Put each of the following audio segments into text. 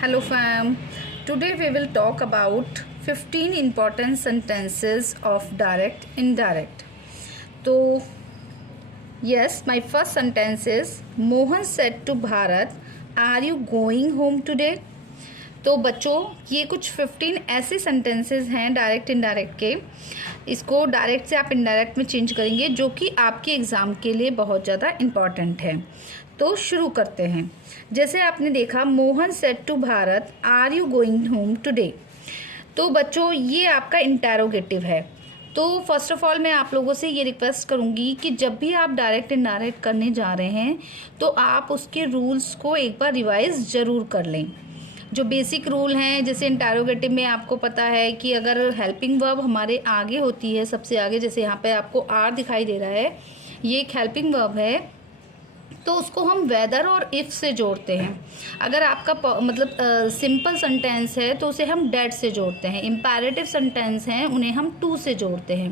Hello fam. Today we will talk about 15 important sentences of direct indirect. तो yes, my first sentence is Mohan said to Bharat, "Are you going home today?" तो बच्चों ये कुछ 15 ऐसे sentences हैं direct indirect के। इसको direct से आप इनडायरेक्ट में चेंज करेंगे जो कि आपके एग्ज़ाम के लिए बहुत ज़्यादा इम्पॉर्टेंट है। तो शुरू करते हैं। जैसे आपने देखा Mohan said to Bharat, are you going home today. तो बच्चों ये आपका इंटेरोगेटिव है। तो फर्स्ट ऑफ ऑल मैं आप लोगों से ये रिक्वेस्ट करूँगी कि जब भी आप डायरेक्ट इनडायरेक्ट करने जा रहे हैं तो आप उसके रूल्स को एक बार रिवाइज ज़रूर कर लें। जो बेसिक रूल हैं, जैसे इंटेरोगेटिव में आपको पता है कि अगर हेल्पिंग वर्ब हमारे आगे होती है, सबसे आगे, जैसे यहाँ पे आपको आर दिखाई दे रहा है, ये एक हेल्पिंग वर्ब है, तो उसको हम वेदर और इफ़ से जोड़ते हैं। अगर आपका मतलब सिंपल सेंटेंस है तो उसे हम डेट से जोड़ते हैं। इम्पेरेटिव सेंटेंस हैं उन्हें हम टू से जोड़ते हैं।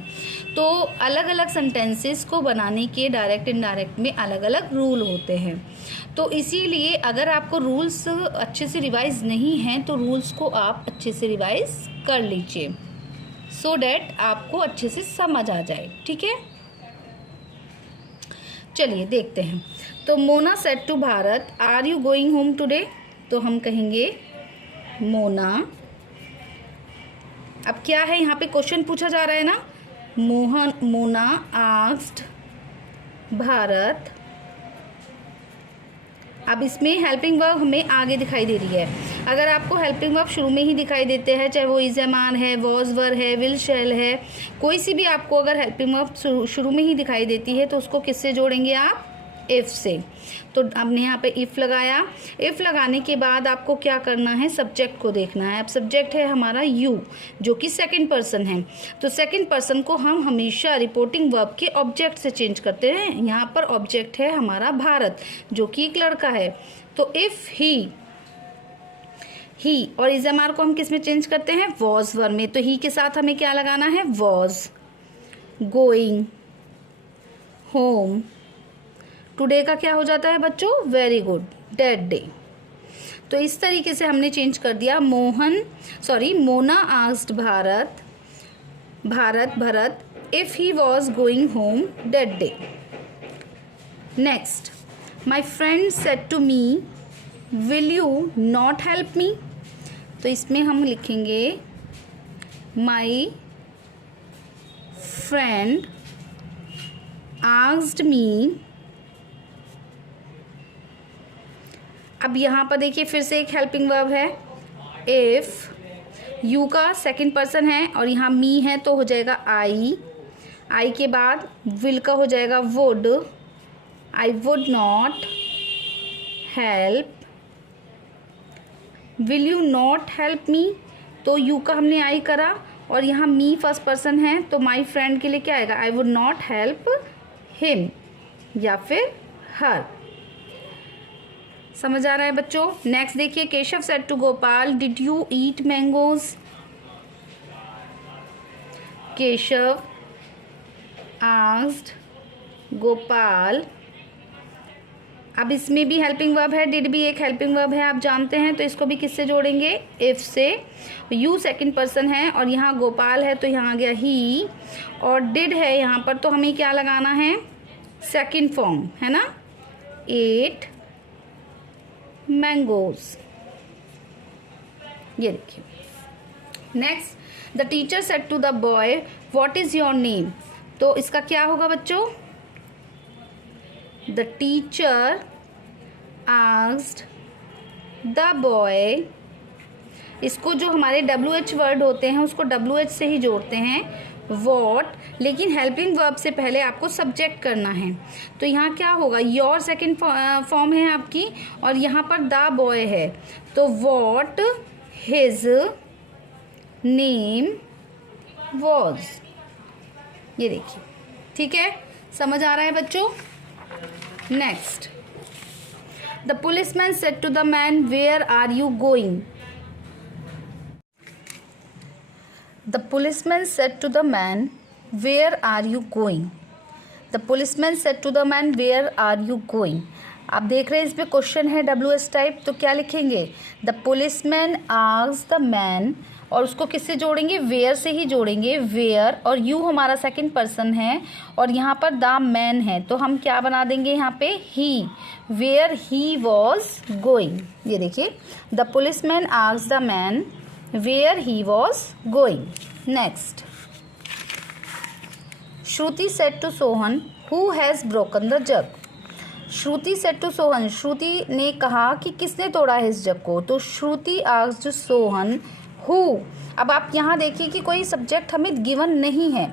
तो अलग अलग सेंटेंसेस को बनाने के डायरेक्ट इनडायरेक्ट में अलग अलग रूल होते हैं। तो इसीलिए अगर आपको रूल्स अच्छे से रिवाइज नहीं हैं तो रूल्स को आप अच्छे से रिवाइज कर लीजिए सो डैट आपको अच्छे से समझ आ जाए। ठीक है, चलिए देखते हैं। तो Mona said to Bharat, are you going home today. तो हम कहेंगे मोना। अब क्या है, यहाँ पे क्वेश्चन पूछा जा रहा है ना। मोना आस्क्ड भारत। अब इसमें हेल्पिंग वर्ब हमें आगे दिखाई दे रही है। अगर आपको हेल्पिंग वर्ब शुरू में ही दिखाई देते हैं, चाहे वो इज़ एमान है, वॉज वर है, विल शैल है, कोई सी भी आपको अगर हेल्पिंग वर्ब शुरू में ही दिखाई देती है तो उसको किससे जोड़ेंगे आप? इफ़ से। तो हमने यहाँ पे इफ़ लगाया। इफ़ लगाने के बाद आपको क्या करना है? सब्जेक्ट को देखना है। अब सब्जेक्ट है हमारा यू, जो कि सेकंड पर्सन है। तो सेकंड पर्सन को हम हमेशा रिपोर्टिंग वर्ब के ऑब्जेक्ट से चेंज करते हैं। यहाँ पर ऑब्जेक्ट है हमारा भारत, जो कि एक लड़का है। तो इफ़ ही और इज़-एम-आर को हम किस में चेंज करते हैं? वॉज वर्ब में। तो ही के साथ हमें क्या लगाना है? Was going home. टुडे का क्या हो जाता है बच्चों? Very good, that day. तो इस तरीके से हमने चेंज कर दिया। Mona asked Bharat if he was going home that day. Next, my friend said to me will you not help me. तो इसमें हम लिखेंगे माई फ्रेंड आस्क्ड मी। अब यहाँ पर देखिए फिर से एक हेल्पिंग वर्ब है। इफ़ यू का सेकंड पर्सन है और यहाँ मी है तो हो जाएगा आई के बाद विल का हो जाएगा would. I would not help. Will you not help me, तो यू का हमने आई करा और यहाँ मी फर्स्ट पर्सन है तो माई फ्रेंड के लिए क्या आएगा? I would not help him या फिर हर। समझ आ रहा है बच्चों? नेक्स्ट देखिए, Keshav said to Gopal, did you eat mangoes. Keshav asked Gopal. अब इसमें भी हेल्पिंग वर्ब है, डिड भी एक हेल्पिंग वर्ब है, आप जानते हैं। तो इसको भी किससे जोड़ेंगे? इफ से। यू सेकंड पर्सन है और यहाँ गोपाल है तो यहाँ आ गया ही, और डिड है यहाँ पर तो हमें क्या लगाना है? सेकंड फॉर्म है ना, एट मैंगोज। ये देखिए। Next, the teacher said to the boy what is your name. तो इसका क्या होगा बच्चों? The teacher asked the boy. इसको जो हमारे WH वर्ड होते हैं उसको WH से ही जोड़ते हैं, वॉट। लेकिन हेल्पिंग वर्ब से पहले आपको सब्जेक्ट करना है। तो यहाँ क्या होगा? योर सेकंड फॉर्म है आपकी और यहाँ पर द बॉय है तो वॉट हिज नेम वॉज। ये देखिए, ठीक है, समझ आ रहा है बच्चों? Next, the policeman said to the man where are you going. The policeman said to the man, "Where are you going?" The policeman said to the man, "Where are you going?" आप देख रहे हैं इसमें question है WH type, तो क्या लिखेंगे? The policeman asked the man, और उसको किससे जोड़ेंगे? वेयर से ही जोड़ेंगे, वेयर, और यू हमारा सेकंड पर्सन है और यहाँ पर द मैन है, तो हम क्या बना देंगे यहाँ पे? He, where he was going. ये देखिए, the policeman asked the man where he was going. Next, Shruti said to Sohan who has broken the jug. Shruti said to Sohan, Shruti ने कहा कि किसने तोड़ा है इस जग को, तो श्रुति आस्क्ड सोहन हु। अब आप यहाँ देखिए कि कोई सब्जेक्ट हमें गिवन नहीं है,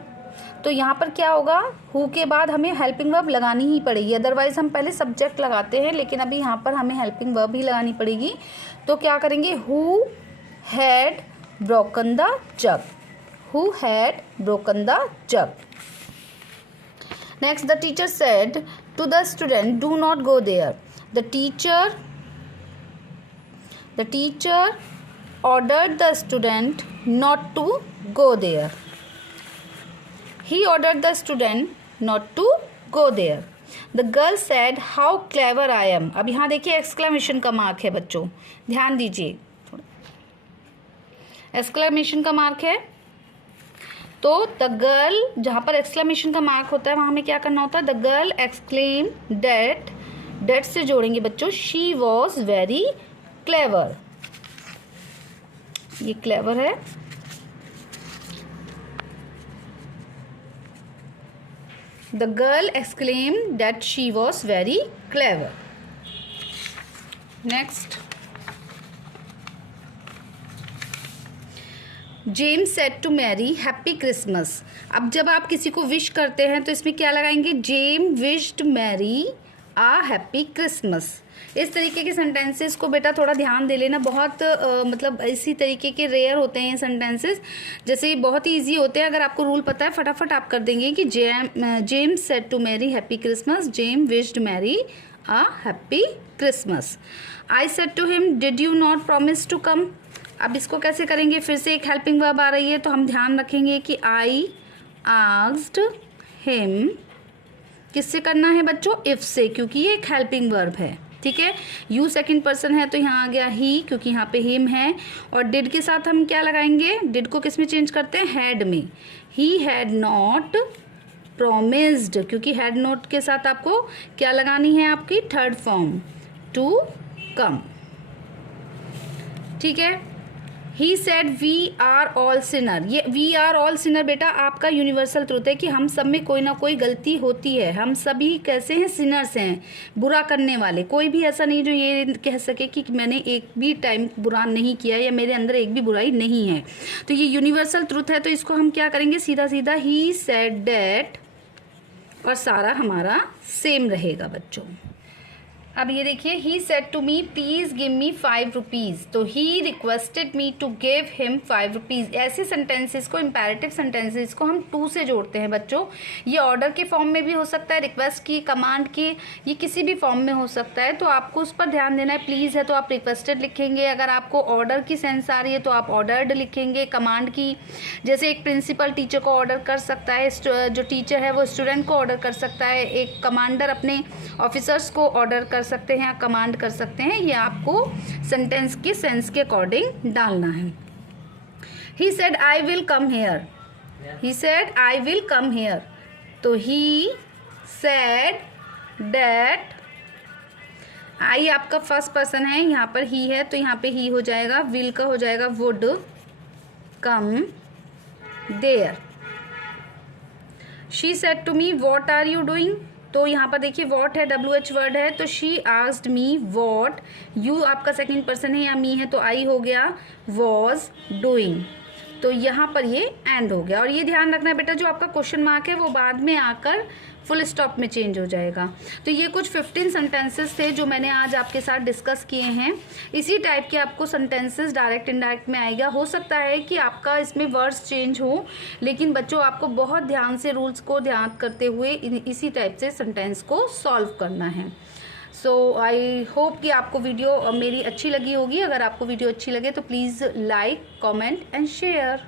तो यहाँ पर क्या होगा? हु के बाद हमें हेल्पिंग वर्ब लगानी ही पड़ेगी, अदरवाइज हम पहले सब्जेक्ट लगाते हैं, लेकिन अभी यहाँ पर हमें हेल्पिंग वर्ब ही लगानी पड़ेगी। तो क्या करेंगे? Who had broken the jug, who had broken the jug. Next, the teacher said to the student do not go there. The teacher ordered the student not to go there. He ordered the student not to go there. The girl said how clever I am. अब यहाँ देखिए exclamation का mark है बच्चों, ध्यान दीजिए, exclamation का mark है। तो द गर्ल, जहाँ पर एक्सक्लेमेशन का मार्क होता है वहाँ हमें क्या करना होता है? द गर्ल एक्सक्लेम डेट से जोड़ेंगे बच्चों शी वॉज वेरी क्लेवर। ये क्लेवर है, the girl exclaim that she was very clever. Next, James said to Mary happy Christmas. अब जब आप किसी को विश करते हैं तो इसमें क्या लगाएंगे? GeM wished Mary a happy Christmas. इस तरीके के सेंटेंसेस को बेटा थोड़ा ध्यान दे लेना, बहुत मतलब इसी तरीके के रेयर होते हैं ये सेंटेंसेस, जैसे बहुत ही ईजी होते हैं। अगर आपको रूल पता है फटाफट आप कर देंगे कि James said to Mary happy Christmas, James wished Mary a happy Christmas. I said to him did you not promise to come. अब इसको कैसे करेंगे? फिर से एक हेल्पिंग वर्ब आ रही है, तो हम ध्यान रखेंगे कि आई आस्क्ड हिम किससे करना है बच्चों? इफ से, क्योंकि ये एक हेल्पिंग वर्ब है, ठीक है। यू सेकंड पर्सन है तो यहाँ आ गया ही, क्योंकि यहाँ पे हिम है, और डिड के साथ हम क्या लगाएंगे? डिड को किस में चेंज करते हैं? हैड में। ही हैड नॉट प्रोमिस्ड, क्योंकि हैड नॉट के साथ आपको क्या लगानी है? आपकी थर्ड फॉर्म टू कम, ठीक है। He said we are all sinner. ये वी आर ऑल सिनर बेटा आपका यूनिवर्सल ट्रूथ है कि हम सब में कोई ना कोई गलती होती है, हम सभी कैसे हैं? सिनर्स हैं, बुरा करने वाले। कोई भी ऐसा नहीं जो ये कह सके कि मैंने एक भी टाइम बुरा नहीं किया या मेरे अंदर एक भी बुराई नहीं है। तो ये यूनिवर्सल ट्रूथ है, तो इसको हम क्या करेंगे? सीधा सीधा ही सेड डैट, और सारा हमारा सेम रहेगा बच्चों। अब ये देखिए, he said to me please give me 5 rupees, तो he requested me to give him 5 rupees. ऐसे सेंटेंसेस को, इंपैरेटिव सेंटेंसेस को हम टू से जोड़ते हैं बच्चों। ये ऑर्डर के फॉर्म में भी हो सकता है, रिक्वेस्ट की, कमांड की, ये किसी भी फॉर्म में हो सकता है, तो आपको उस पर ध्यान देना है। प्लीज़ है तो आप रिक्वेस्टेड लिखेंगे, अगर आपको ऑर्डर की सेंस आ रही है तो आप ऑर्डर्ड लिखेंगे। कमांड की, जैसे एक प्रिंसिपल टीचर को ऑर्डर कर सकता है, जो टीचर है वो स्टूडेंट को ऑर्डर कर सकता है, एक कमांडर अपने ऑफिसर्स को ऑर्डर कर सकते हैं, कमांड कर सकते हैं। ये आपको सेंटेंस के सेंस के अकॉर्डिंग डालना है। He said I will come here, he said I will come here, तो ही सेड दैट, आई आपका फर्स्ट पर्सन है, यहाँ पर ही है तो यहाँ पे ही हो जाएगा, विल का हो जाएगा would come there. She said to me what are you doing, तो यहाँ पर देखिए वॉट है, WH वर्ड है, तो she asked me what, you आपका सेकंड पर्सन है या मी है तो आई हो गया, वॉज डूइंग, तो यहाँ पर ये एंड हो गया। और ये ध्यान रखना बेटा, जो आपका क्वेश्चन मार्क है वो बाद में आकर फुल स्टॉप में चेंज हो जाएगा। तो ये कुछ 15 सेंटेंसेस थे जो मैंने आज आपके साथ डिस्कस किए हैं। इसी टाइप के आपको सेंटेंसेस डायरेक्ट इनडायरेक्ट में आएगा। हो सकता है कि आपका इसमें वर्ड्स चेंज हो, लेकिन बच्चों आपको बहुत ध्यान से रूल्स को ध्यान करते हुए इसी टाइप से सेंटेंस को सॉल्व करना है। सो आई होप कि आपको वीडियो मेरी अच्छी लगी होगी। अगर आपको वीडियो अच्छी लगे तो please like, comment and share.